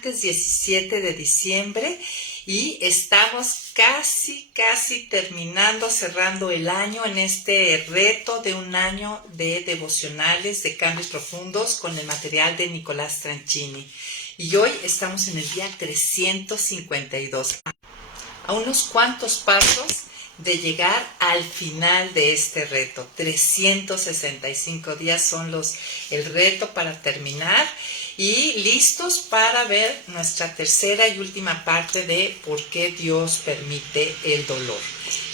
martes 17 de diciembre y estamos casi terminando, cerrando el año en este reto de un año de devocionales, de cambios profundos con el material de Nicolás Tranchini. Y hoy estamos en el día 352, a unos cuantos pasos de llegar al final de este reto. 365 días son el reto para terminar y listos para ver nuestra tercera y última parte de por qué Dios permite el dolor,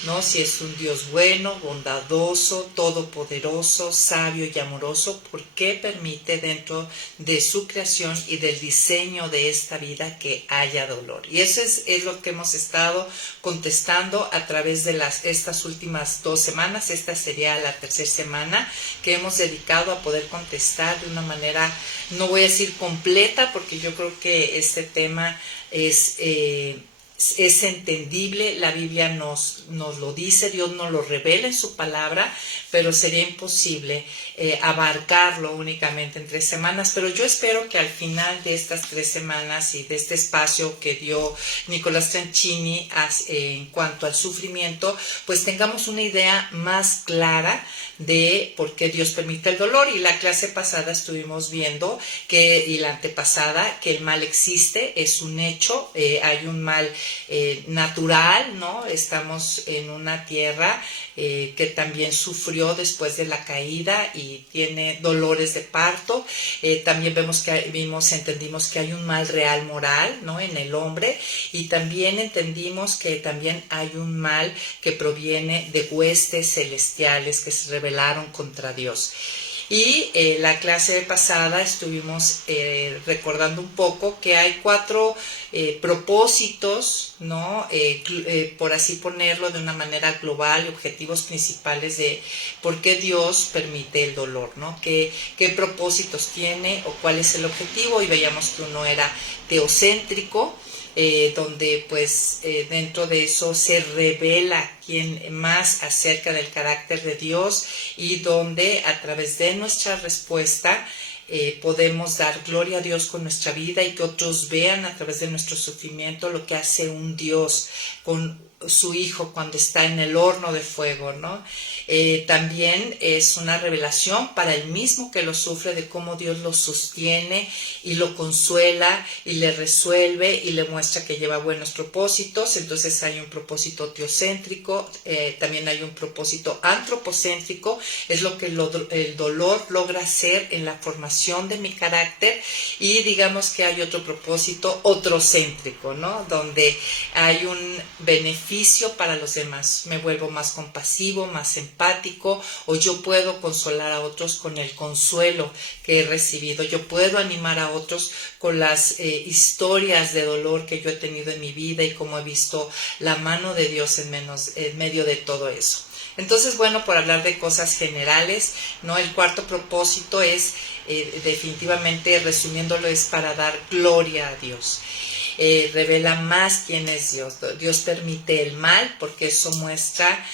¿no? Si es un Dios bueno, bondadoso, todopoderoso, sabio y amoroso, ¿por qué permite dentro de su creación y del diseño de esta vida que haya dolor? Y eso es lo que hemos estado contestando a través de estas últimas 2 semanas. Esta sería la tercera semana que hemos dedicado a poder contestar de una manera, no voy a decir completa, porque yo creo que este tema es entendible, la Biblia nos lo dice, Dios nos lo revela en su palabra, pero sería imposible abarcarlo únicamente en 3 semanas. Pero yo espero que al final de estas 3 semanas y de este espacio que dio Nicolás Tranchini en cuanto al sufrimiento, pues tengamos una idea más clara de por qué Dios permite el dolor. Y la clase pasada estuvimos viendo y la antepasada, que el mal existe, es un hecho, hay un mal natural, ¿no? Estamos en una tierra que también sufrió después de la caída y tiene dolores de parto. También entendimos que hay un mal real moral, ¿no? En el hombre, y también entendimos que también hay un mal que proviene de huestes celestiales que se rebelaron contra Dios. Y la clase pasada estuvimos recordando un poco que hay 4 propósitos, ¿no? Por así ponerlo de una manera global, objetivos principales de por qué Dios permite el dolor, ¿no? ¿Qué propósitos tiene o cuál es el objetivo? Y veíamos que uno era teocéntrico, donde pues dentro de eso se revela más acerca del carácter de Dios, y donde a través de nuestra respuesta podemos dar gloria a Dios con nuestra vida y que otros vean a través de nuestro sufrimiento lo que hace un Dios con su Hijo cuando está en el horno de fuego, ¿no? También es una revelación para el mismo que lo sufre de cómo Dios lo sostiene y lo consuela y le resuelve y le muestra que lleva buenos propósitos. Entonces hay un propósito teocéntrico, también hay un propósito antropocéntrico, es lo que el dolor logra hacer en la formación de mi carácter, y digamos que hay otro propósito otrocéntrico, ¿no? Donde hay un beneficio para los demás, me vuelvo más compasivo, más empático, o yo puedo consolar a otros con el consuelo que he recibido, yo puedo animar a otros con las historias de dolor que yo he tenido en mi vida y cómo he visto la mano de Dios en medio de todo eso. Entonces, bueno, por hablar de cosas generales, ¿no? El cuarto propósito es, definitivamente resumiéndolo, es para dar gloria a Dios. Revela más quién es Dios. Dios permite el mal porque eso muestra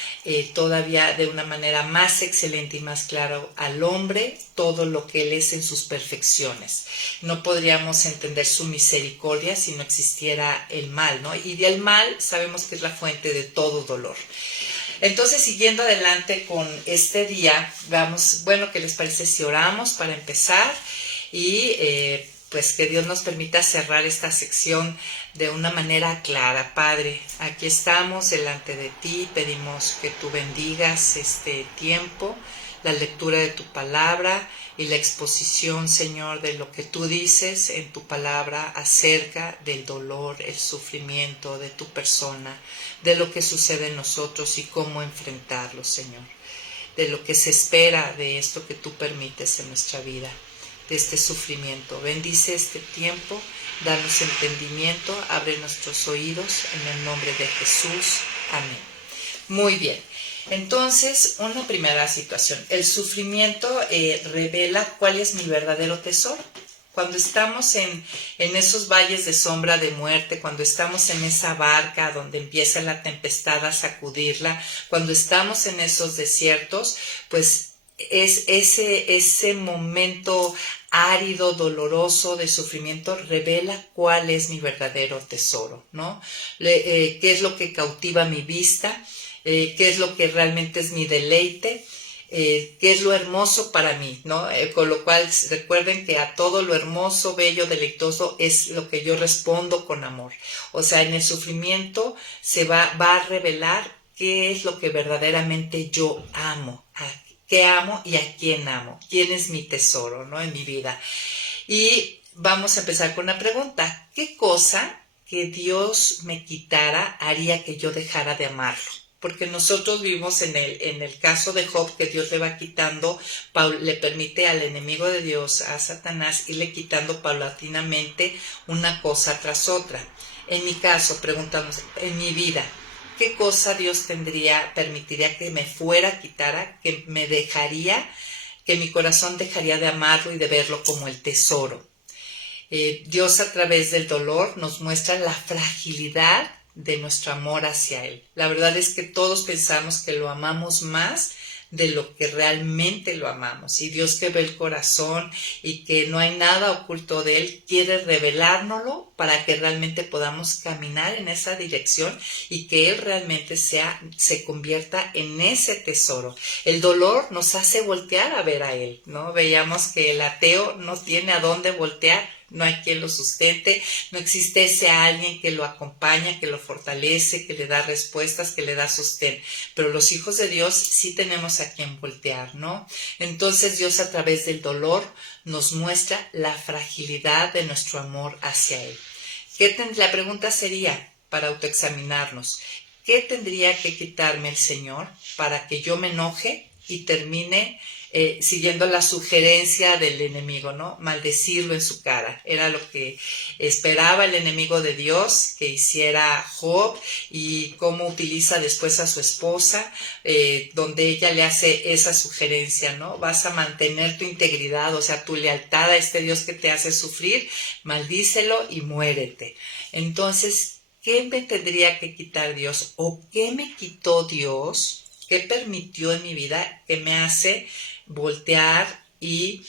todavía de una manera más excelente y más clara al hombre todo lo que Él es en sus perfecciones. No podríamos entender su misericordia si no existiera el mal, ¿no? Y del mal sabemos que es la fuente de todo dolor. Entonces, siguiendo adelante con este día, vamos, bueno, ¿qué les parece si oramos para empezar? Y pues que Dios nos permita cerrar esta sección de una manera clara. Padre, aquí estamos delante de ti, pedimos que tú bendigas este tiempo, la lectura de tu palabra y la exposición, Señor, de lo que tú dices en tu palabra acerca del dolor, el sufrimiento de tu persona, de lo que sucede en nosotros y cómo enfrentarlo, Señor, de lo que se espera de esto que tú permites en nuestra vida, de este sufrimiento. Bendice este tiempo, danos entendimiento, abre nuestros oídos en el nombre de Jesús. Amén. Muy bien. Entonces, una primera situación. El sufrimiento revela cuál es mi verdadero tesoro. Cuando estamos en esos valles de sombra de muerte, cuando estamos en esa barca donde empieza la tempestad a sacudirla, cuando estamos en esos desiertos, pues es ese momento árido, doloroso, de sufrimiento, revela cuál es mi verdadero tesoro, ¿no? Qué es lo que cautiva mi vista, qué es lo que realmente es mi deleite, qué es lo hermoso para mí, ¿no? Con lo cual recuerden que a todo lo hermoso, bello, deleitoso es lo que yo respondo con amor. O sea, en el sufrimiento se va a revelar qué es lo que verdaderamente yo amo, qué amo y a quién amo, quién es mi tesoro, ¿no? En mi vida. Y vamos a empezar con una pregunta. ¿Qué cosa que Dios me quitara haría que yo dejara de amarlo? Porque nosotros vimos en el caso de Job que Dios le va quitando, le permite al enemigo de Dios, a Satanás, irle quitando paulatinamente una cosa tras otra. En mi caso, preguntamos, en mi vida, ¿qué cosa Dios permitiría que me fuera, quitara, que me dejaría, que mi corazón dejaría de amarlo y de verlo como el tesoro? Dios a través del dolor nos muestra la fragilidad de nuestro amor hacia Él. La verdad es que todos pensamos que lo amamos más de lo que realmente lo amamos. Y Dios que ve el corazón y que no hay nada oculto de Él, quiere revelárnoslo para que realmente podamos caminar en esa dirección y que Él realmente se convierta en ese tesoro. El dolor nos hace voltear a ver a Él, ¿no? Veíamos que el ateo no tiene a dónde voltear, no hay quien lo sustente, no existe ese alguien que lo acompaña, que lo fortalece, que le da respuestas, que le da sostén. Pero los hijos de Dios sí tenemos a quien voltear, ¿no? Entonces Dios a través del dolor nos muestra la fragilidad de nuestro amor hacia Él. La pregunta sería, para autoexaminarnos, ¿qué tendría que quitarme el Señor para que yo me enoje y termine siguiendo la sugerencia del enemigo, ¿no? Maldecirlo en su cara. Era lo que esperaba el enemigo de Dios que hiciera Job, y cómo utiliza después a su esposa, donde ella le hace esa sugerencia, ¿no? Vas a mantener tu integridad, o sea, tu lealtad a este Dios que te hace sufrir, maldícelo y muérete. Entonces, ¿qué me tendría que quitar Dios? ¿O qué me quitó Dios? ¿Qué permitió en mi vida que me hace voltear y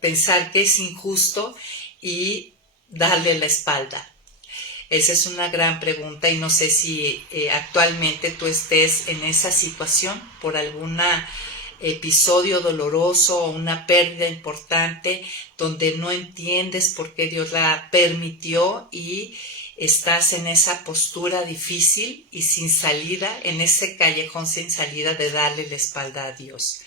pensar que es injusto y darle la espalda? Esa es una gran pregunta y no sé si actualmente tú estés en esa situación por algún episodio doloroso o una pérdida importante donde no entiendes por qué Dios la permitió y estás en esa postura difícil y sin salida, en ese callejón sin salida de darle la espalda a Dios.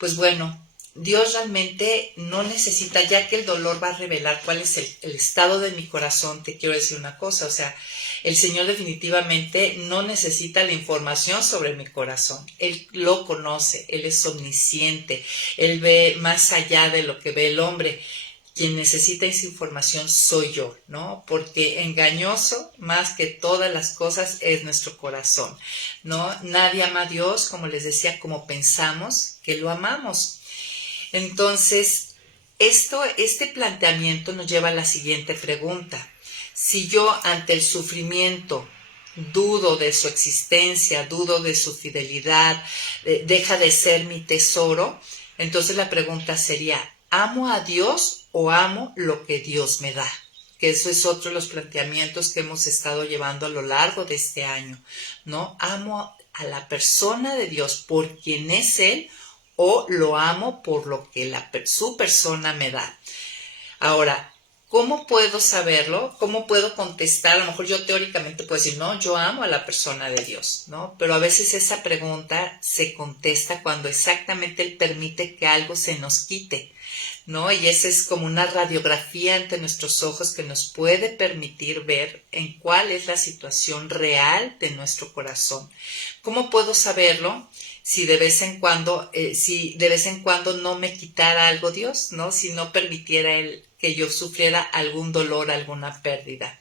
Pues bueno, Dios realmente no necesita, ya que el dolor va a revelar cuál es el estado de mi corazón. Te quiero decir una cosa, o sea, el Señor definitivamente no necesita la información sobre mi corazón. Él lo conoce, Él es omnisciente, Él ve más allá de lo que ve el hombre. Quien necesita esa información soy yo, ¿no? Porque engañoso más que todas las cosas es nuestro corazón, ¿no? Nadie ama a Dios, como les decía, como pensamos que lo amamos. Entonces, este planteamiento nos lleva a la siguiente pregunta. Si yo ante el sufrimiento dudo de su existencia, dudo de su fidelidad, deja de ser mi tesoro, entonces la pregunta sería, ¿amo a Dios o amo lo que Dios me da? Que eso es otro de los planteamientos que hemos estado llevando a lo largo de este año, ¿no? ¿Amo a la persona de Dios por quien es Él o lo amo por lo que su persona me da? Ahora, ¿cómo puedo saberlo? ¿Cómo puedo contestar? A lo mejor yo teóricamente puedo decir, no, yo amo a la persona de Dios, ¿no? Pero a veces esa pregunta se contesta cuando exactamente Él permite que algo se nos quite, ¿no? Y esa es como una radiografía ante nuestros ojos que nos puede permitir ver en cuál es la situación real de nuestro corazón. ¿Cómo puedo saberlo? Si de vez en cuando no me quitara algo Dios, ¿no? Si no permitiera Él que yo sufriera algún dolor, alguna pérdida.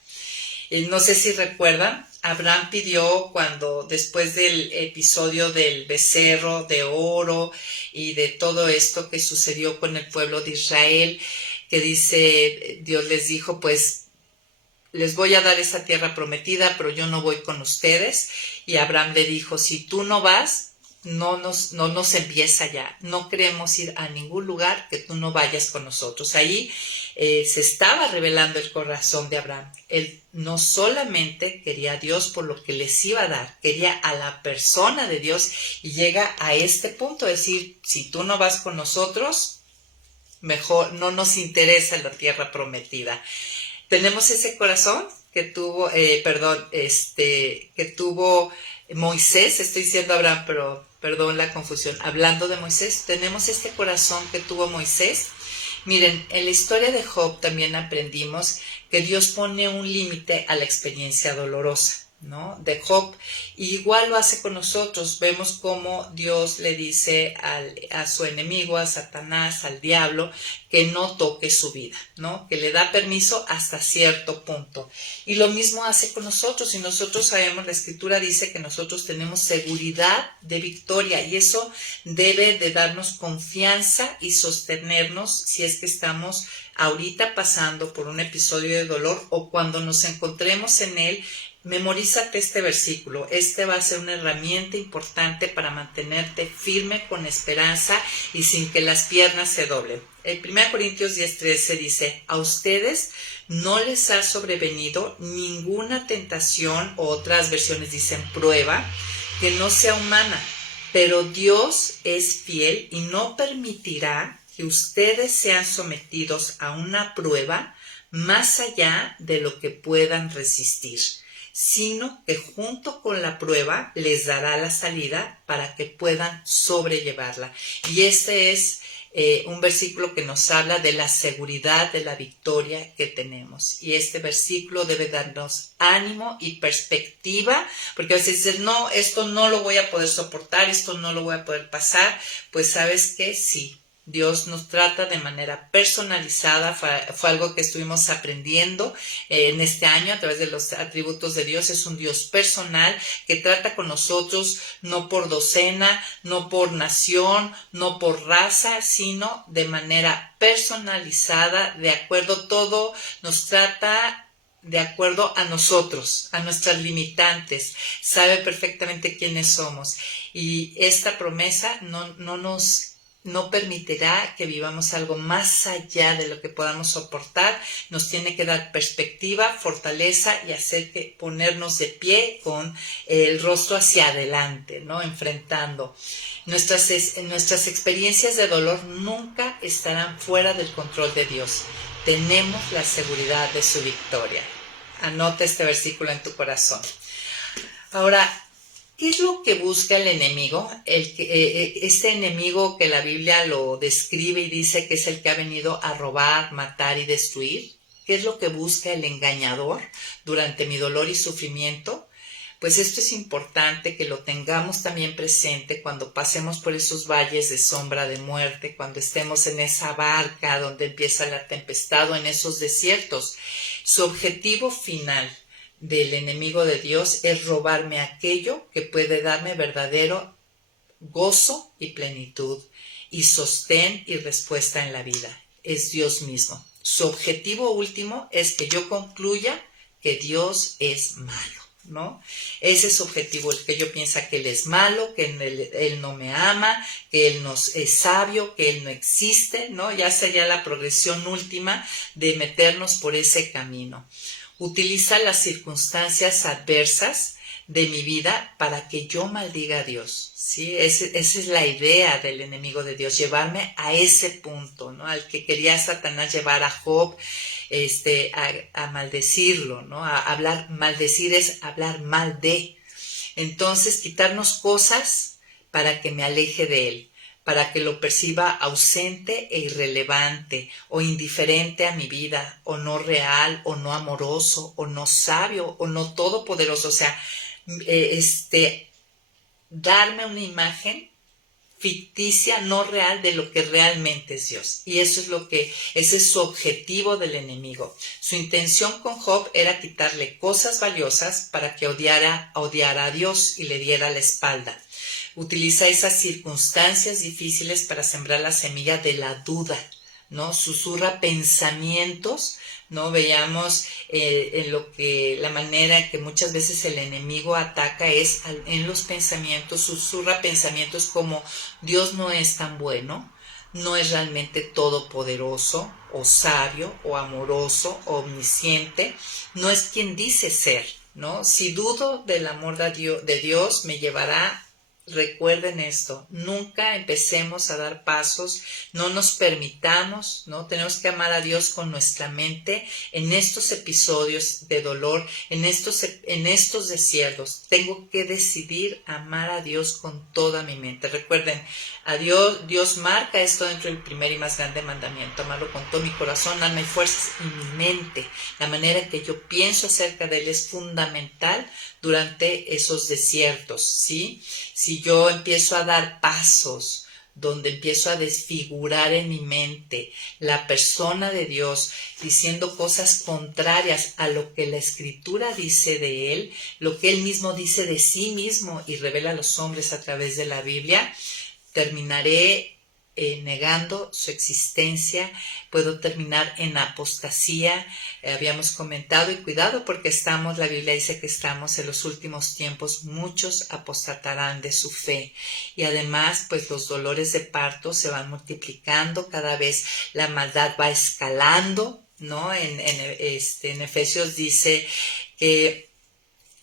No sé si recuerdan, Abraham pidió cuando después del episodio del becerro de oro y de todo esto que sucedió con el pueblo de Israel, que dice, Dios les dijo, pues les voy a dar esa tierra prometida, pero yo no voy con ustedes. Y Abraham le dijo, si tú no vas, no nos envíes allá, no queremos ir a ningún lugar que tú no vayas con nosotros. Ahí se estaba revelando el corazón de Abraham. Él no solamente quería a Dios por lo que les iba a dar, quería a la persona de Dios, y llega a este punto de decir, si tú no vas con nosotros, mejor no nos interesa la tierra prometida. Tenemos ese corazón que tuvo, que tuvo Moisés. Estoy diciendo Abraham, pero perdón la confusión. Hablando de Moisés, tenemos este corazón que tuvo Moisés. Miren, en la historia de Job también aprendimos que Dios pone un límite a la experiencia dolorosa, ¿no? De Job. Y igual lo hace con nosotros. Vemos cómo Dios le dice a su enemigo, a Satanás, al diablo, que no toque su vida, ¿no? Que le da permiso hasta cierto punto. Y lo mismo hace con nosotros. Y nosotros sabemos, la Escritura dice que nosotros tenemos seguridad de victoria, y eso debe de darnos confianza y sostenernos si es que estamos ahorita pasando por un episodio de dolor o cuando nos encontremos en él. Memorízate este versículo. Este va a ser una herramienta importante para mantenerte firme con esperanza y sin que las piernas se doblen. En 1 Corintios 10:13 dice, a ustedes no les ha sobrevenido ninguna tentación, o otras versiones dicen prueba, que no sea humana, pero Dios es fiel y no permitirá que ustedes sean sometidos a una prueba más allá de lo que puedan resistir, sino que junto con la prueba les dará la salida para que puedan sobrellevarla. Y este es un versículo que nos habla de la seguridad de la victoria que tenemos. Y este versículo debe darnos ánimo y perspectiva, porque a veces dicen, no, esto no lo voy a poder soportar, esto no lo voy a poder pasar. Pues sabes que sí, Dios nos trata de manera personalizada. Fue algo que estuvimos aprendiendo en este año a través de los atributos de Dios. Es un Dios personal que trata con nosotros no por docena, no por nación, no por raza, sino de manera personalizada, de acuerdo, todo nos trata de acuerdo a nosotros, a nuestras limitantes. Sabe perfectamente quiénes somos. Y esta promesa no permitirá que vivamos algo más allá de lo que podamos soportar. Nos tiene que dar perspectiva, fortaleza y hacer que ponernos de pie con el rostro hacia adelante, ¿no? Enfrentando. Nuestras experiencias de dolor nunca estarán fuera del control de Dios. Tenemos la seguridad de su victoria. Anota este versículo en tu corazón. Ahora, ¿qué es lo que busca el enemigo? Este enemigo que la Biblia lo describe y dice que es el que ha venido a robar, matar y destruir. ¿Qué es lo que busca el engañador durante mi dolor y sufrimiento? Pues esto es importante que lo tengamos también presente cuando pasemos por esos valles de sombra de muerte, cuando estemos en esa barca donde empieza la tempestad o en esos desiertos. Su objetivo final del enemigo de Dios es robarme aquello que puede darme verdadero gozo y plenitud y sostén y respuesta en la vida. Es Dios mismo. Su objetivo último es que yo concluya que Dios es malo, ¿no? Ese es su objetivo, el que yo piensa que Él es malo, que él no me ama, que Él no es sabio, que Él no existe, ¿no? Ya sería la progresión última de meternos por ese camino. Utiliza las circunstancias adversas de mi vida para que yo maldiga a Dios, ¿sí? Esa es la idea del enemigo de Dios, llevarme a ese punto, ¿no? Al que quería Satanás llevar a Job, a maldecirlo, ¿no? A hablar, maldecir es hablar mal de. Entonces, quitarnos cosas para que me aleje de él, para que lo perciba ausente e irrelevante o indiferente a mi vida, o no real, o no amoroso, o no sabio, o no todopoderoso. O sea, darme una imagen ficticia, no real, de lo que realmente es Dios. Y ese es su objetivo del enemigo. Su intención con Job era quitarle cosas valiosas para que odiara a Dios y le diera la espalda. Utiliza esas circunstancias difíciles para sembrar la semilla de la duda, ¿no? Susurra pensamientos ¿no? Veíamos en lo que la manera que muchas veces el enemigo ataca es en los pensamientos, susurra pensamientos como Dios no es tan bueno, no es realmente todopoderoso o sabio o amoroso o omnisciente, no es quien dice ser, ¿no? Si dudo del amor de Dios me llevará. Recuerden esto, nunca empecemos a dar pasos, no nos permitamos, ¿no? Tenemos que amar a Dios con nuestra mente en estos episodios de dolor, en estos desiertos. Tengo que decidir amar a Dios con toda mi mente. Recuerden, a Dios marca esto dentro del primer y más grande mandamiento, amarlo con todo mi corazón, alma y fuerzas y mi mente. La manera que yo pienso acerca de Él es fundamental durante esos desiertos, ¿sí? Si yo empiezo a dar pasos donde empiezo a desfigurar en mi mente la persona de Dios, diciendo cosas contrarias a lo que la Escritura dice de Él, lo que Él mismo dice de sí mismo y revela a los hombres a través de la Biblia, terminaré negando su existencia, puedo terminar en apostasía. Habíamos comentado, y cuidado porque la Biblia dice que estamos en los últimos tiempos, muchos apostatarán de su fe, y además pues los dolores de parto se van multiplicando, cada vez la maldad va escalando, ¿no? En Efesios dice que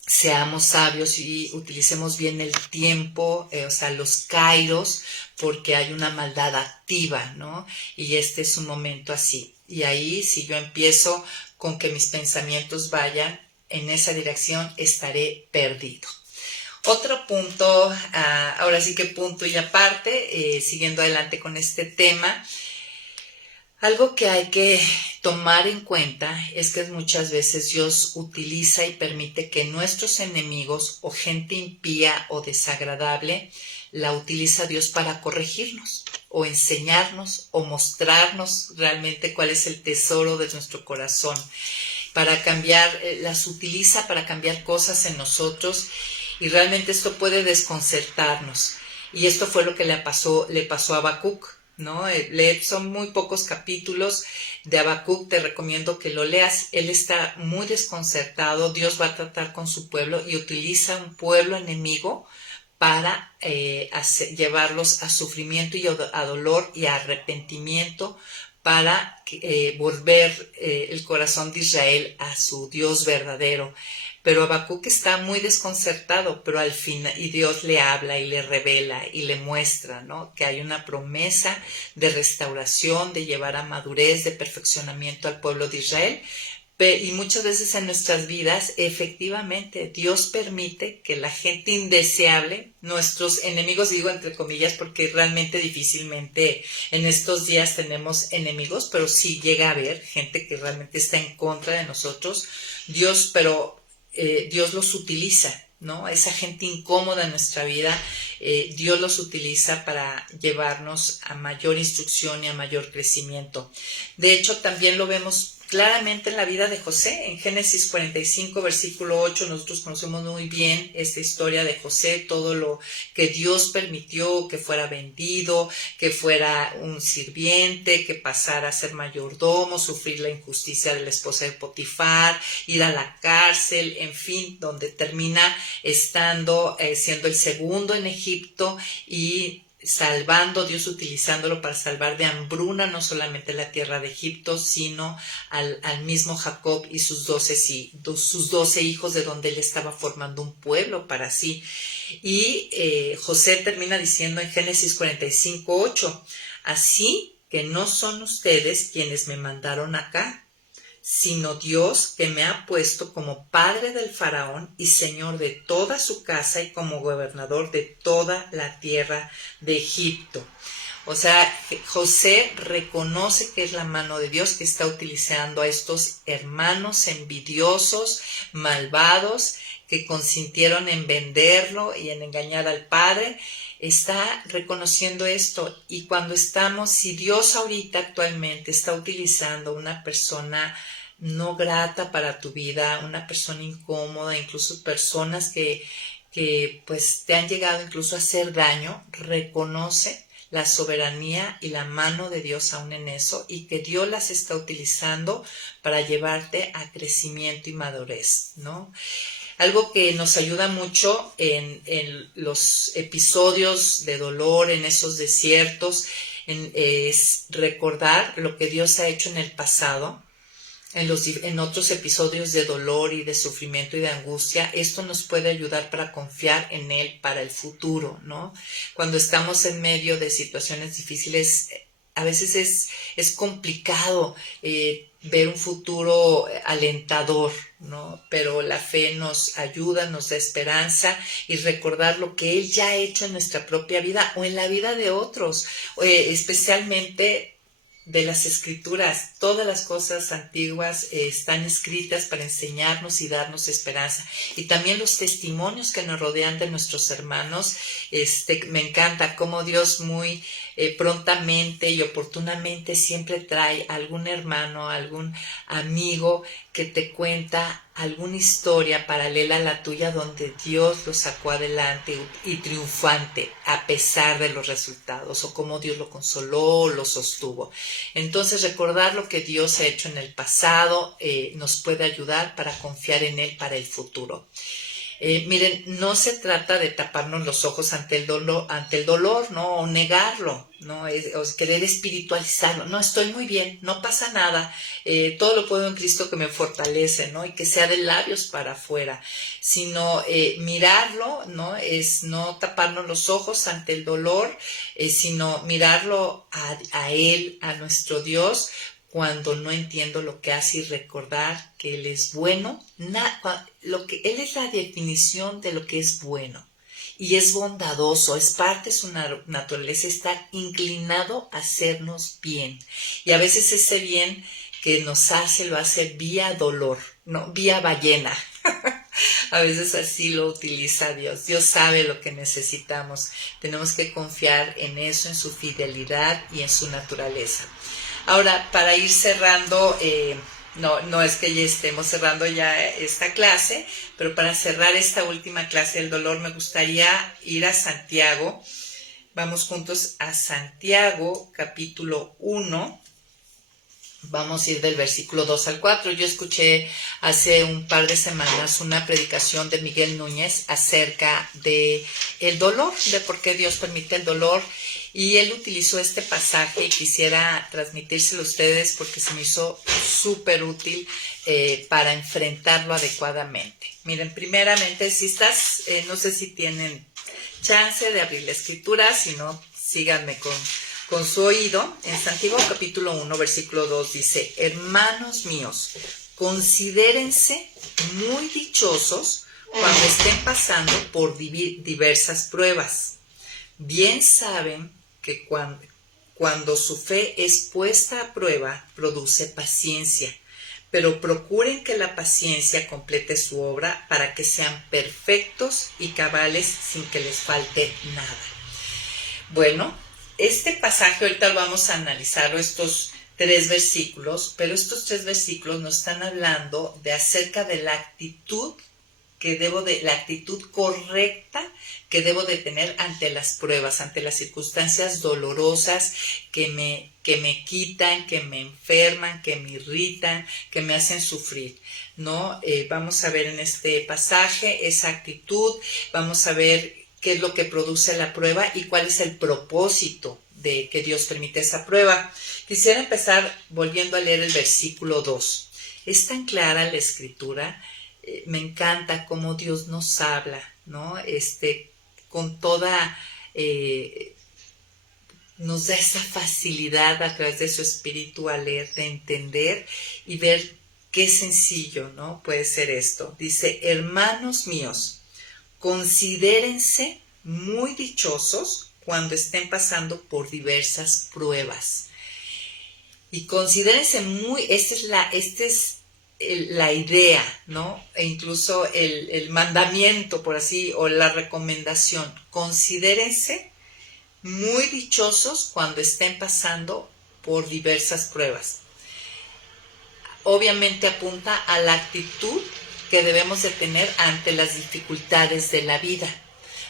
seamos sabios y utilicemos bien el tiempo, o sea, los kairos, porque hay una maldad activa, ¿no? Y este es un momento así. Y ahí, si yo empiezo con que mis pensamientos vayan en esa dirección, estaré perdido. Otro punto, ahora sí que punto y aparte, siguiendo adelante con este tema, algo que hay que tomar en cuenta es que muchas veces Dios utiliza y permite que nuestros enemigos o gente impía o desagradable la utiliza Dios para corregirnos o enseñarnos o mostrarnos realmente cuál es el tesoro de nuestro corazón, para cambiar, las utiliza para cambiar cosas en nosotros, y realmente esto puede desconcertarnos. Y esto fue lo que le pasó a Habacuc, ¿no? Son muy pocos capítulos de Habacuc, te recomiendo que lo leas. Él está muy desconcertado, Dios va a tratar con su pueblo y utiliza un pueblo enemigo para llevarlos a sufrimiento y a dolor y a arrepentimiento, para volver el corazón de Israel a su Dios verdadero. Pero Habacuc está muy desconcertado, pero al final, y Dios le habla y le revela y le muestra, ¿no?, que hay una promesa de restauración, de llevar a madurez, de perfeccionamiento al pueblo de Israel. Y muchas veces en nuestras vidas, efectivamente, Dios permite que la gente indeseable, nuestros enemigos, digo entre comillas, porque realmente difícilmente en estos días tenemos enemigos, pero sí llega a haber gente que realmente está en contra de nosotros. Dios los utiliza, ¿no? Esa gente incómoda en nuestra vida, Dios los utiliza para llevarnos a mayor instrucción y a mayor crecimiento. De hecho, también lo vemos claramente en la vida de José. En Génesis 45, versículo 8, nosotros conocemos muy bien esta historia de José, todo lo que Dios permitió, que fuera vendido, que fuera un sirviente, que pasara a ser mayordomo, sufrir la injusticia de la esposa de Potifar, ir a la cárcel, en fin, donde termina estando, siendo el segundo en Egipto y salvando, Dios utilizándolo para salvar de hambruna no solamente la tierra de Egipto, sino al mismo Jacob y sus 12 hijos, de donde él estaba formando un pueblo para sí. Y José termina diciendo en Génesis 45, 8, así que no son ustedes quienes me mandaron acá, sino Dios, que me ha puesto como padre del faraón y señor de toda su casa y como gobernador de toda la tierra de Egipto. O sea, José reconoce que es la mano de Dios que está utilizando a estos hermanos envidiosos, malvados, que consintieron en venderlo y en engañar al padre. Está reconociendo esto, y cuando si Dios ahorita actualmente está utilizando una persona no grata para tu vida, una persona incómoda, incluso personas que pues te han llegado incluso a hacer daño, reconoce la soberanía y la mano de Dios aún en eso, y que Dios las está utilizando para llevarte a crecimiento y madurez, ¿no? Algo que nos ayuda mucho en los episodios de dolor, en esos desiertos, es recordar lo que Dios ha hecho en el pasado, en otros episodios de dolor y de sufrimiento y de angustia. Esto nos puede ayudar para confiar en Él para el futuro, ¿no? Cuando estamos en medio de situaciones difíciles, a veces es complicado ver un futuro alentador, ¿no? Pero la fe nos ayuda, nos da esperanza, y recordar lo que Él ya ha hecho en nuestra propia vida o en la vida de otros, especialmente de las escrituras. Todas las cosas antiguas están escritas para enseñarnos y darnos esperanza. Y también los testimonios que nos rodean de nuestros hermanos. Me encanta cómo Dios muy prontamente y oportunamente siempre trae algún hermano, algún amigo que te cuenta alguna historia paralela a la tuya donde Dios lo sacó adelante y triunfante a pesar de los resultados, o cómo Dios lo consoló, lo sostuvo. Entonces, recordar lo que Dios ha hecho en el pasado nos puede ayudar para confiar en Él para el futuro. Miren, no se trata de taparnos los ojos ante el dolor, ¿no? O negarlo, ¿no? O querer espiritualizarlo. No, estoy muy bien, no pasa nada. Todo lo puedo en Cristo que me fortalece, ¿no? Y que sea de labios para afuera. Sino mirarlo, ¿no? Es no taparnos los ojos ante el dolor, sino mirarlo a Él, a nuestro Dios, cuando no entiendo lo que hace, y recordar que Él es bueno. Él es la definición de lo que es bueno y es bondadoso, es parte de su naturaleza, está inclinado a hacernos bien, y a veces ese bien que nos hace lo hace vía dolor, no vía ballena. A veces así lo utiliza Dios. Dios sabe lo que necesitamos. Tenemos que confiar en eso, en su fidelidad y en su naturaleza. Ahora, para ir cerrando, no es que ya estemos cerrando ya esta clase, pero para cerrar esta última clase del dolor me gustaría ir a Santiago. Vamos juntos a Santiago, capítulo 1. Vamos a ir del versículo 2 al 4. Yo escuché hace un par de semanas una predicación de Miguel Núñez acerca de el dolor, de por qué Dios permite el dolor. Y él utilizó este pasaje y quisiera transmitírselo a ustedes porque se me hizo súper útil para enfrentarlo adecuadamente. Miren, primeramente, si estás, no sé si tienen chance de abrir la escritura, si no, síganme con su oído. En Santiago capítulo 1, versículo 2 dice: hermanos míos, considérense muy dichosos cuando estén pasando por diversas pruebas. Bien saben que cuando su fe es puesta a prueba, produce paciencia. Pero procuren que la paciencia complete su obra para que sean perfectos y cabales sin que les falte nada. Bueno, este pasaje ahorita vamos a analizarlo, estos 3 versículos, pero estos 3 versículos nos están hablando de acerca de la actitud la actitud correcta que debo de tener ante las pruebas, ante las circunstancias dolorosas que me quitan, que me enferman, que me irritan, que me hacen sufrir, ¿no? Vamos a ver en este pasaje esa actitud, vamos a ver qué es lo que produce la prueba y cuál es el propósito de que Dios permite esa prueba. Quisiera empezar volviendo a leer el versículo 2. Es tan clara la escritura. Me encanta cómo Dios nos habla, ¿no? Con toda, nos da esa facilidad a través de su espíritu a leer, de entender y ver qué sencillo, ¿no? Puede ser esto. Dice: hermanos míos, considérense muy dichosos cuando estén pasando por diversas pruebas. Y considérense esta es la idea, ¿no? E incluso el mandamiento, por así, o la recomendación. Considérense muy dichosos cuando estén pasando por diversas pruebas. Obviamente apunta a la actitud que debemos de tener ante las dificultades de la vida.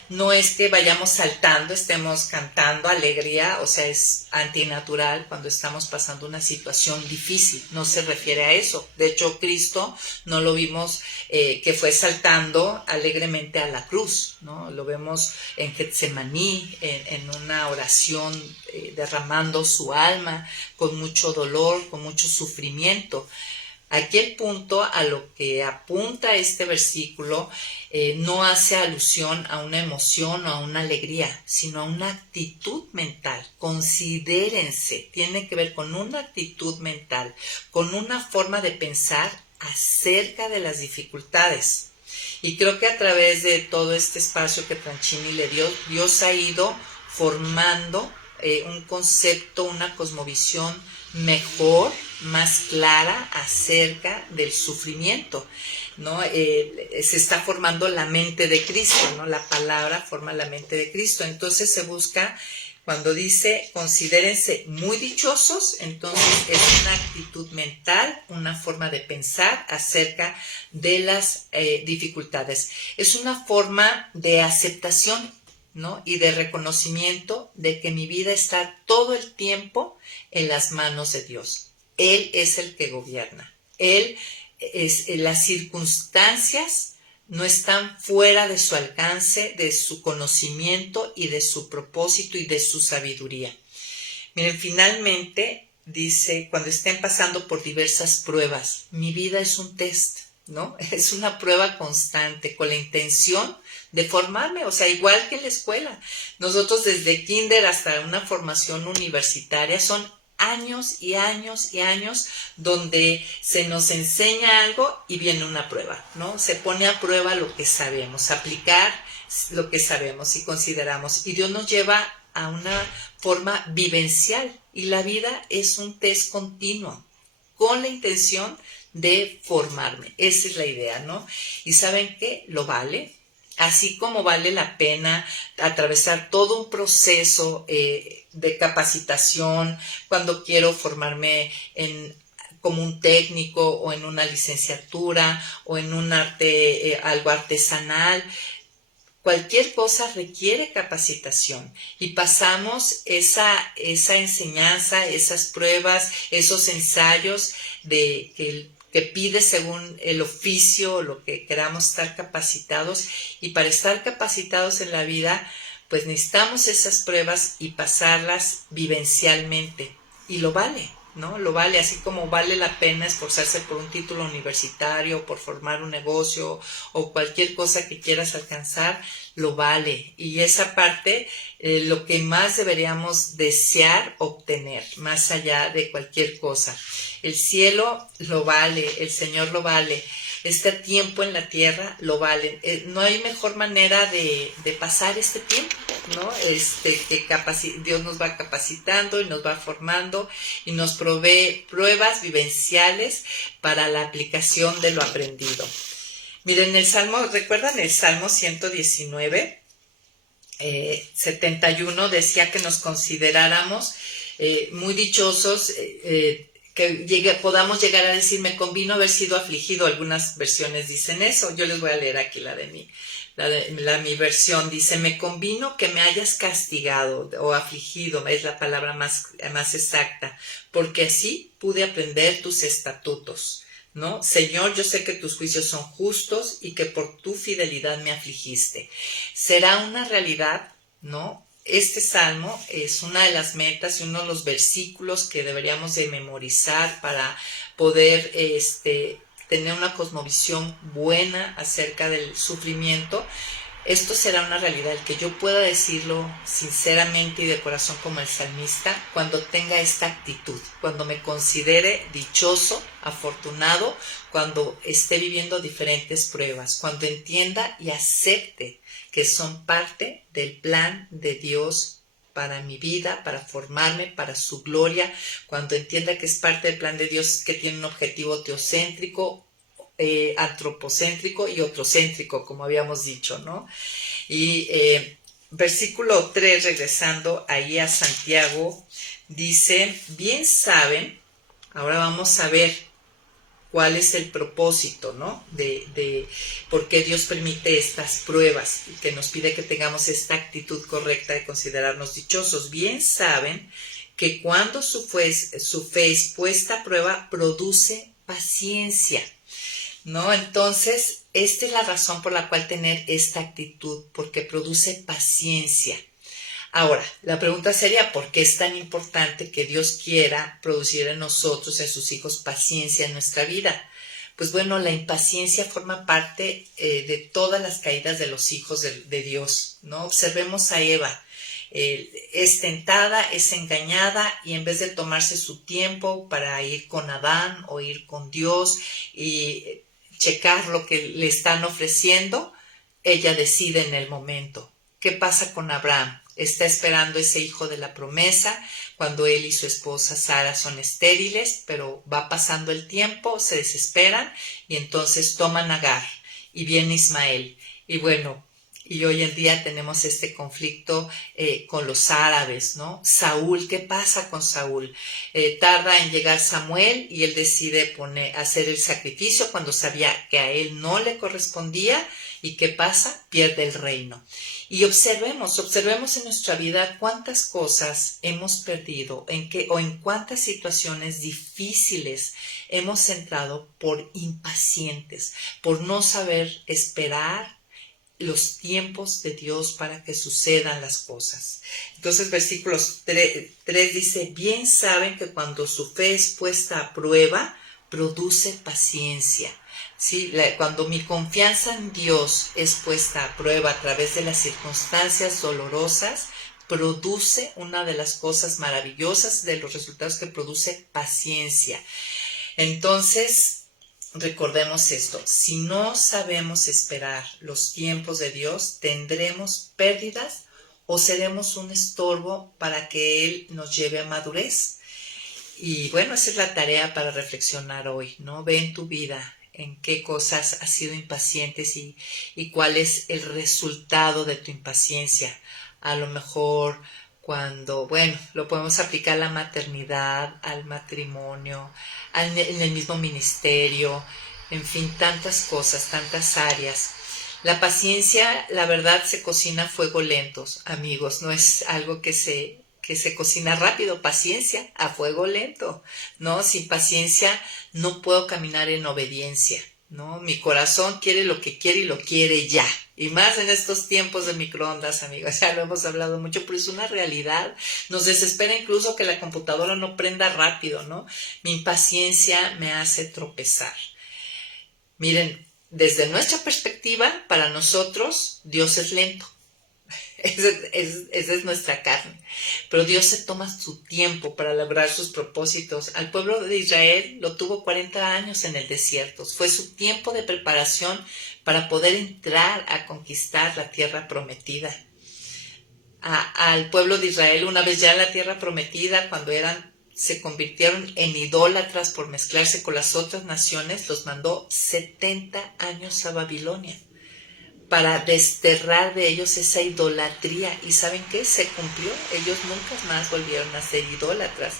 No es que vayamos saltando, estemos cantando alegría, o sea, es antinatural cuando estamos pasando una situación difícil, no se refiere a eso. De hecho, Cristo no lo vimos que fue saltando alegremente a la cruz, ¿no? Lo vemos en Getsemaní, en una oración derramando su alma con mucho dolor, con mucho sufrimiento. Aquí el punto a lo que apunta este versículo no hace alusión a una emoción o a una alegría, sino a una actitud mental. Considérense, tiene que ver con una actitud mental, con una forma de pensar acerca de las dificultades. Y creo que a través de todo este espacio que Tranchini le dio, Dios ha ido formando un concepto, una cosmovisión mejor, más clara acerca del sufrimiento, ¿no? Se está formando la mente de Cristo, ¿no? La palabra forma la mente de Cristo. Entonces se busca, cuando dice considérense muy dichosos, entonces es una actitud mental, una forma de pensar acerca de las dificultades. Es una forma de aceptación, ¿no? Y de reconocimiento de que mi vida está todo el tiempo en las manos de Dios. Él es el que gobierna. Las circunstancias no están fuera de su alcance, de su conocimiento y de su propósito y de su sabiduría. Miren, finalmente dice, cuando estén pasando por diversas pruebas, mi vida es un test, ¿no? Es una prueba constante con la intención de formarme, o sea, igual que en la escuela. Nosotros desde kinder hasta una formación universitaria son años y años y años donde se nos enseña algo y viene una prueba, ¿no? Se pone a prueba lo que sabemos, aplicar lo que sabemos y consideramos. Y Dios nos lleva a una forma vivencial y la vida es un test continuo con la intención de formarme. Esa es la idea, ¿no? Y ¿saben qué? Lo vale. Así como vale la pena atravesar todo un proceso de capacitación cuando quiero formarme como un técnico o en una licenciatura o en un arte, algo artesanal. Cualquier cosa requiere capacitación y pasamos esa enseñanza, esas pruebas, esos ensayos que pide según el oficio o lo que queramos estar capacitados. Y para estar capacitados en la vida, pues necesitamos esas pruebas y pasarlas vivencialmente. Y lo vale, ¿no? Lo vale, así como vale la pena esforzarse por un título universitario, por formar un negocio o cualquier cosa que quieras alcanzar, lo vale. Y esa parte, lo que más deberíamos desear obtener, más allá de cualquier cosa. El cielo lo vale, el Señor lo vale. Este tiempo en la tierra lo vale. No hay mejor manera de pasar este tiempo, ¿no? Dios nos va capacitando y nos va formando y nos provee pruebas vivenciales para la aplicación de lo aprendido. Miren, el Salmo, ¿recuerdan el Salmo 119? 71 decía que nos consideráramos muy dichosos, que podamos llegar a decir, me convino haber sido afligido. Algunas versiones dicen eso. Yo les voy a leer aquí la de mi versión. Dice, me convino que me hayas castigado o afligido, es la palabra más exacta, porque así pude aprender tus estatutos, ¿no? Señor, yo sé que tus juicios son justos y que por tu fidelidad me afligiste. Será una realidad, ¿no? Este salmo es una de las metas y uno de los versículos que deberíamos de memorizar para poder tener una cosmovisión buena acerca del sufrimiento. Esto será una realidad, el que yo pueda decirlo sinceramente y de corazón como el salmista, cuando tenga esta actitud, cuando me considere dichoso, afortunado, cuando esté viviendo diferentes pruebas, cuando entienda y acepte que son parte del plan de Dios para mi vida, para formarme, para su gloria, cuando entienda que es parte del plan de Dios que tiene un objetivo teocéntrico, antropocéntrico y otrocéntrico, como habíamos dicho, ¿no? Y versículo 3, regresando ahí a Santiago, dice, bien saben, ahora vamos a ver cuál es el propósito, ¿no? De por qué Dios permite estas pruebas y que nos pide que tengamos esta actitud correcta de considerarnos dichosos. Bien saben que cuando su fe es puesta a prueba, produce paciencia, ¿no? Entonces, esta es la razón por la cual tener esta actitud, porque produce paciencia. Ahora, la pregunta sería, ¿por qué es tan importante que Dios quiera producir en nosotros, en sus hijos, paciencia en nuestra vida? Pues bueno, la impaciencia forma parte de todas las caídas de los hijos de Dios, ¿no? Observemos a Eva. Es tentada, es engañada y en vez de tomarse su tiempo para ir con Adán o ir con Dios y checar lo que le están ofreciendo, ella decide en el momento. ¿Qué pasa con Abraham? Está esperando ese hijo de la promesa, cuando él y su esposa Sara son estériles, pero va pasando el tiempo, se desesperan y entonces toman a Agar y viene Ismael. Y bueno, y hoy en día tenemos este conflicto con los árabes, ¿no? Saúl, ¿qué pasa con Saúl? Tarda en llegar Samuel y él decide hacer el sacrificio cuando sabía que a él no le correspondía. ¿Y qué pasa? Pierde el reino. Y observemos en nuestra vida cuántas cosas hemos perdido, en cuántas situaciones difíciles hemos entrado por impacientes, por no saber esperar los tiempos de Dios para que sucedan las cosas. Entonces, versículos 3 dice, bien saben que cuando su fe es puesta a prueba, produce paciencia. ¿Sí? Cuando mi confianza en Dios es puesta a prueba a través de las circunstancias dolorosas, produce una de las cosas maravillosas de los resultados que produce paciencia. Entonces, recordemos esto, si no sabemos esperar los tiempos de Dios, tendremos pérdidas o seremos un estorbo para que Él nos lleve a madurez. Y bueno, esa es la tarea para reflexionar hoy, ¿no? Ve en tu vida en qué cosas has sido impacientes y cuál es el resultado de tu impaciencia. A lo mejor cuando, bueno, lo podemos aplicar a la maternidad, al matrimonio, en el mismo ministerio, en fin, tantas cosas, tantas áreas. La paciencia, la verdad, se cocina a fuego lento, amigos, no es algo que se cocina rápido, paciencia a fuego lento, ¿no? Sin paciencia no puedo caminar en obediencia, ¿no? Mi corazón quiere lo que quiere y lo quiere ya. Y más en estos tiempos de microondas, amigos, ya lo hemos hablado mucho, pero es una realidad. Nos desespera incluso que la computadora no prenda rápido, ¿no? Mi impaciencia me hace tropezar. Miren, desde nuestra perspectiva, para nosotros, Dios es lento. Esa es nuestra carne. Pero Dios se toma su tiempo para lograr sus propósitos. Al pueblo de Israel lo tuvo 40 años en el desierto. Fue su tiempo de preparación para poder entrar a conquistar la tierra prometida. Al pueblo de Israel, una vez ya en la tierra prometida, cuando se convirtieron en idólatras por mezclarse con las otras naciones, los mandó 70 años a Babilonia para desterrar de ellos esa idolatría. ¿Y saben qué? Se cumplió. Ellos nunca más volvieron a ser idólatras.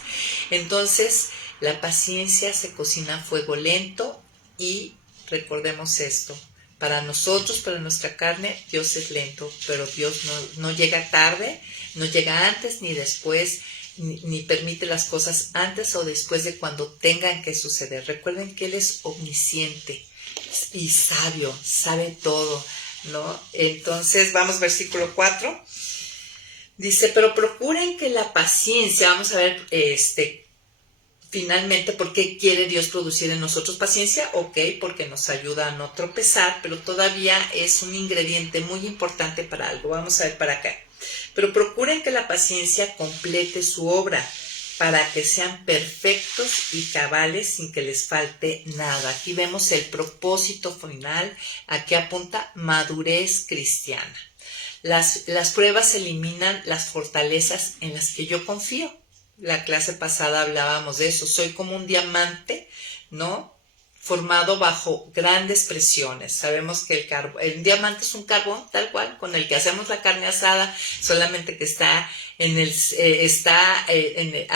Entonces, la paciencia se cocina a fuego lento y recordemos esto. Para nosotros, para nuestra carne, Dios es lento, pero Dios no llega tarde, no llega antes ni después, ni permite las cosas antes o después de cuando tengan que suceder. Recuerden que Él es omnisciente y sabio, sabe todo, ¿no? Entonces, vamos, versículo 4. Dice, pero procuren que la paciencia, vamos a ver, finalmente, ¿por qué quiere Dios producir en nosotros paciencia? Ok, porque nos ayuda a no tropezar, pero todavía es un ingrediente muy importante para algo. Vamos a ver para acá. Pero procuren que la paciencia complete su obra, para que sean perfectos y cabales sin que les falte nada. Aquí vemos el propósito final, aquí apunta madurez cristiana. Las pruebas eliminan las fortalezas en las que yo confío. La clase pasada hablábamos de eso. Soy como un diamante, ¿no? Formado bajo grandes presiones. Sabemos que el diamante es un carbón tal cual con el que hacemos la carne asada, solamente que está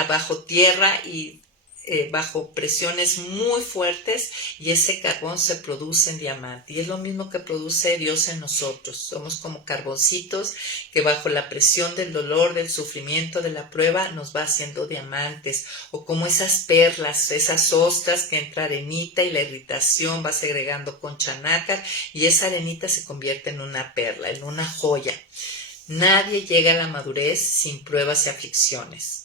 bajo tierra y bajo presiones muy fuertes y ese carbón se produce en diamante. Y es lo mismo que produce Dios en nosotros. Somos como carboncitos que bajo la presión del dolor, del sufrimiento, de la prueba nos va haciendo diamantes. O como esas perlas, esas ostras que entra arenita y la irritación va segregando concha nácar y esa arenita se convierte en una perla, en una joya. Nadie llega a la madurez sin pruebas y aflicciones.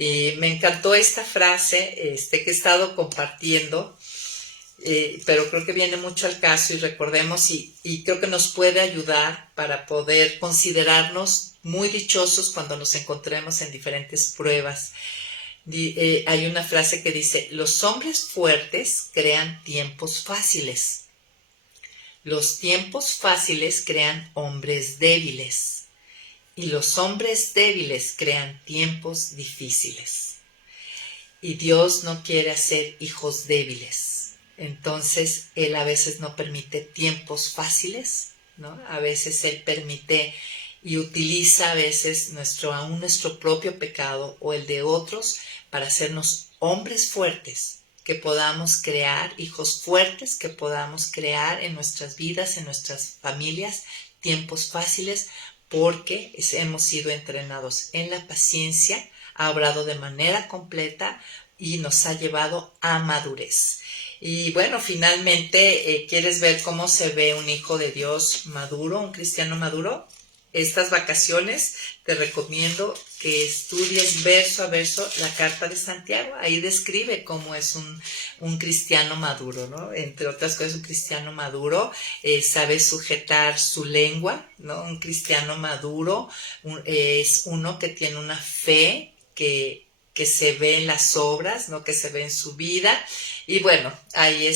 Y me encantó esta frase que he estado compartiendo, pero creo que viene mucho al caso y recordemos y creo que nos puede ayudar para poder considerarnos muy dichosos cuando nos encontremos en diferentes pruebas. Hay una frase que dice, los hombres fuertes crean tiempos fáciles. Los tiempos fáciles crean hombres débiles. Y los hombres débiles crean tiempos difíciles. Y Dios no quiere hacer hijos débiles. Entonces, Él a veces no permite tiempos fáciles, ¿no? A veces Él permite y utiliza a veces aún nuestro propio pecado o el de otros para hacernos hombres fuertes, que podamos crear hijos fuertes, que podamos crear en nuestras vidas, en nuestras familias, tiempos fáciles, porque hemos sido entrenados en la paciencia, ha obrado de manera completa y nos ha llevado a madurez. Y bueno, finalmente, ¿quieres ver cómo se ve un hijo de Dios maduro, un cristiano maduro? Estas vacaciones te recomiendo que estudies verso a verso la carta de Santiago. Ahí describe cómo es un cristiano maduro, ¿no? Entre otras cosas, un cristiano maduro sabe sujetar su lengua, ¿no? Un cristiano maduro es uno que tiene una fe que se ve en las obras, ¿no? Que se ve en su vida. Y bueno, ahí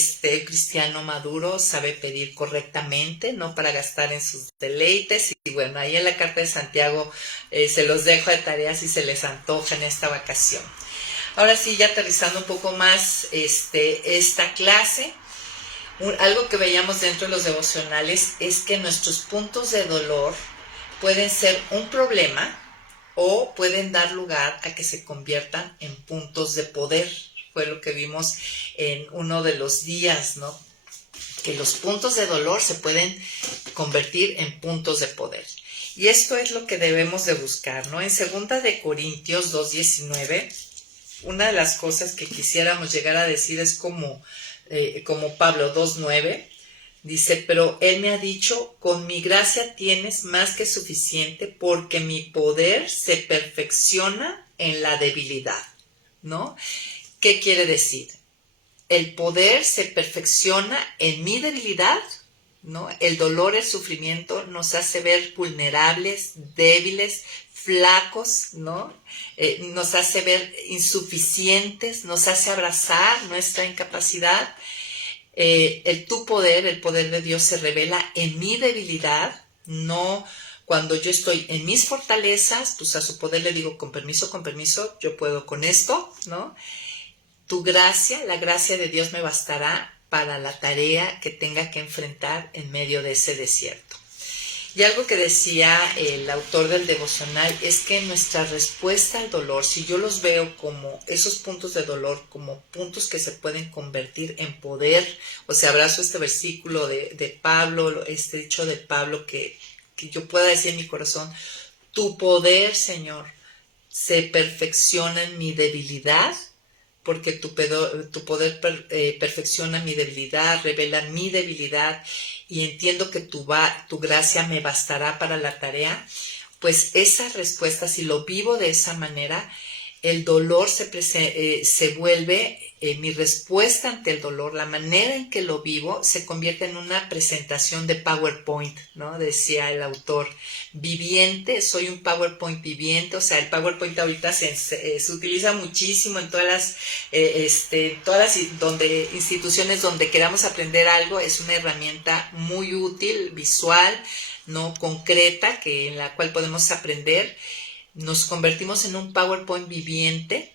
cristiano maduro sabe pedir correctamente, no para gastar en sus deleites. Y bueno, ahí en la carta de Santiago se los dejo de tarea si se les antoja en esta vacación. Ahora sí, ya aterrizando un poco más esta clase, algo que veíamos dentro de los devocionales es que nuestros puntos de dolor pueden ser un problema o pueden dar lugar a que se conviertan en puntos de poder. Fue lo que vimos en uno de los días, ¿no? Que los puntos de dolor se pueden convertir en puntos de poder. Y esto es lo que debemos de buscar, ¿no? En 2 de Corintios 2:19, una de las cosas que quisiéramos llegar a decir es como Pablo 2:9, dice, pero él me ha dicho, con mi gracia tienes más que suficiente porque mi poder se perfecciona en la debilidad, ¿no? ¿Qué quiere decir? El poder se perfecciona en mi debilidad, ¿no? El dolor, el sufrimiento nos hace ver vulnerables, débiles, flacos, ¿no? Nos hace ver insuficientes, nos hace abrazar nuestra incapacidad. El poder de Dios se revela en mi debilidad, no cuando yo estoy en mis fortalezas, pues a su poder le digo, con permiso, yo puedo con esto, ¿no? Tu gracia, la gracia de Dios me bastará para la tarea que tenga que enfrentar en medio de ese desierto. Y algo que decía el autor del devocional es que nuestra respuesta al dolor, si yo los veo como esos puntos de dolor, como puntos que se pueden convertir en poder, o sea, abrazo este versículo de Pablo, este dicho de Pablo, que yo pueda decir en mi corazón, tu poder, Señor, se perfecciona en mi debilidad, porque tu poder perfecciona mi debilidad, revela mi debilidad y entiendo que tu gracia me bastará para la tarea, pues esa respuesta, si lo vivo de esa manera, el dolor se vuelve, mi respuesta ante el dolor, la manera en que lo vivo, se convierte en una presentación de PowerPoint, ¿no? Decía el autor, viviente, soy un PowerPoint viviente, o sea, el PowerPoint ahorita se utiliza muchísimo en todas las instituciones donde queramos aprender algo, es una herramienta muy útil, visual, no concreta, en la cual podemos aprender. Nos convertimos en un PowerPoint viviente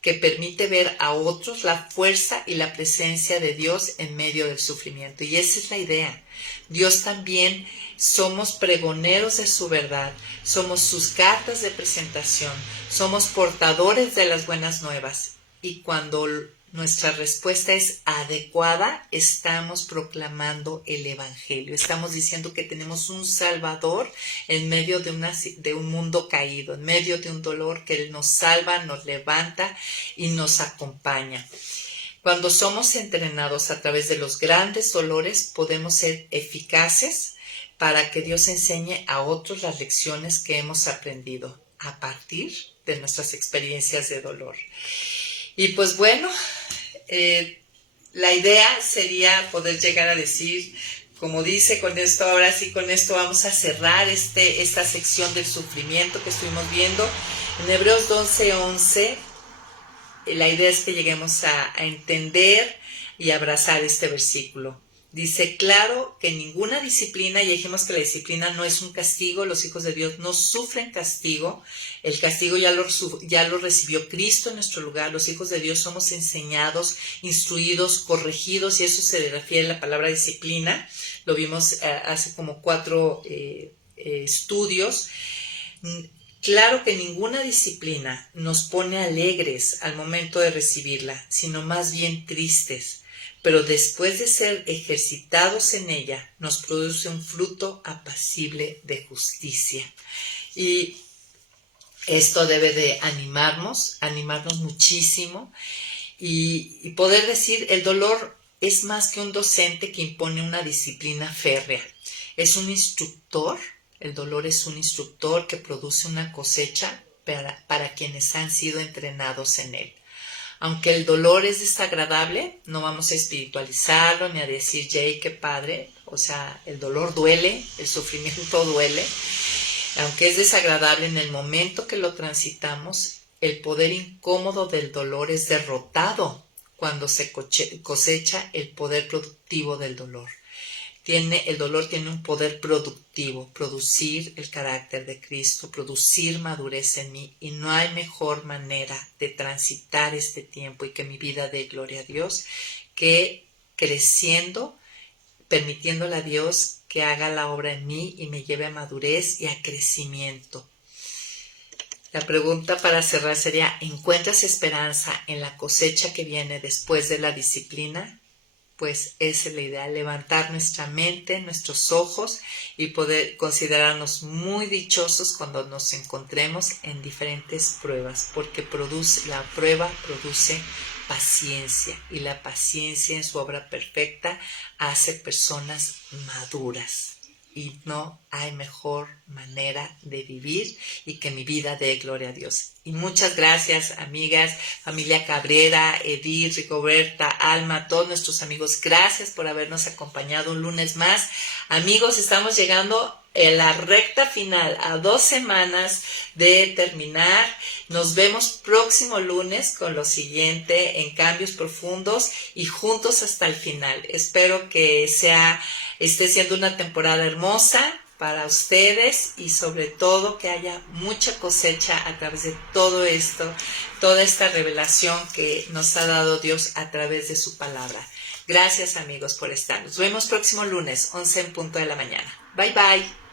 que permite ver a otros la fuerza y la presencia de Dios en medio del sufrimiento. Y esa es la idea. Dios también somos pregoneros de su verdad, somos sus cartas de presentación, somos portadores de las buenas nuevas. y cuando nuestra respuesta es adecuada, estamos proclamando el Evangelio. Estamos diciendo que tenemos un Salvador en medio de un mundo caído, en medio de un dolor que Él nos salva, nos levanta y nos acompaña. Cuando somos entrenados a través de los grandes dolores, podemos ser eficaces para que Dios enseñe a otros las lecciones que hemos aprendido a partir de nuestras experiencias de dolor. Y pues bueno, la idea sería poder llegar a decir, como dice, con esto, ahora sí, con esto vamos a cerrar esta sección del sufrimiento que estuvimos viendo. En Hebreos 12:11, la idea es que lleguemos a entender y abrazar este versículo. Dice, claro que ninguna disciplina, y dijimos que la disciplina no es un castigo, los hijos de Dios no sufren castigo, el castigo ya lo recibió Cristo en nuestro lugar, los hijos de Dios somos enseñados, instruidos, corregidos, y eso se refiere a la palabra disciplina, lo vimos hace como 4 estudios. Claro que ninguna disciplina nos pone alegres al momento de recibirla, sino más bien tristes. Pero después de ser ejercitados en ella, nos produce un fruto apacible de justicia. Y esto debe de animarnos muchísimo y poder decir, el dolor es más que un docente que impone una disciplina férrea. Es un instructor, el dolor es un instructor que produce una cosecha para quienes han sido entrenados en él. Aunque el dolor es desagradable, no vamos a espiritualizarlo ni a decir, yay, qué padre. O sea, el dolor duele, el sufrimiento duele. Aunque es desagradable en el momento que lo transitamos, el poder incómodo del dolor es derrotado cuando se cosecha el poder productivo del dolor. El dolor tiene un poder productivo, producir el carácter de Cristo, producir madurez en mí, y no hay mejor manera de transitar este tiempo y que mi vida dé gloria a Dios que creciendo, permitiéndole a Dios que haga la obra en mí y me lleve a madurez y a crecimiento. La pregunta para cerrar sería, ¿encuentras esperanza en la cosecha que viene después de la disciplina? Pues esa es la idea, levantar nuestra mente, nuestros ojos y poder considerarnos muy dichosos cuando nos encontremos en diferentes pruebas, porque la prueba produce paciencia y la paciencia en su obra perfecta hace personas maduras. Y no hay mejor manera de vivir y que mi vida dé gloria a Dios. Y muchas gracias, amigas, familia Cabrera, Edith, Rigoberta, Alma, todos nuestros amigos. Gracias por habernos acompañado un lunes más. Amigos, estamos llegando a la recta final, a 2 semanas de terminar. Nos vemos próximo lunes con lo siguiente en Cambios Profundos y juntos hasta el final. Espero que esté siendo una temporada hermosa para ustedes y sobre todo que haya mucha cosecha a través de todo esto, toda esta revelación que nos ha dado Dios a través de su palabra. Gracias, amigos, por estar. Nos vemos próximo lunes, 11 en punto de la mañana. Bye, bye.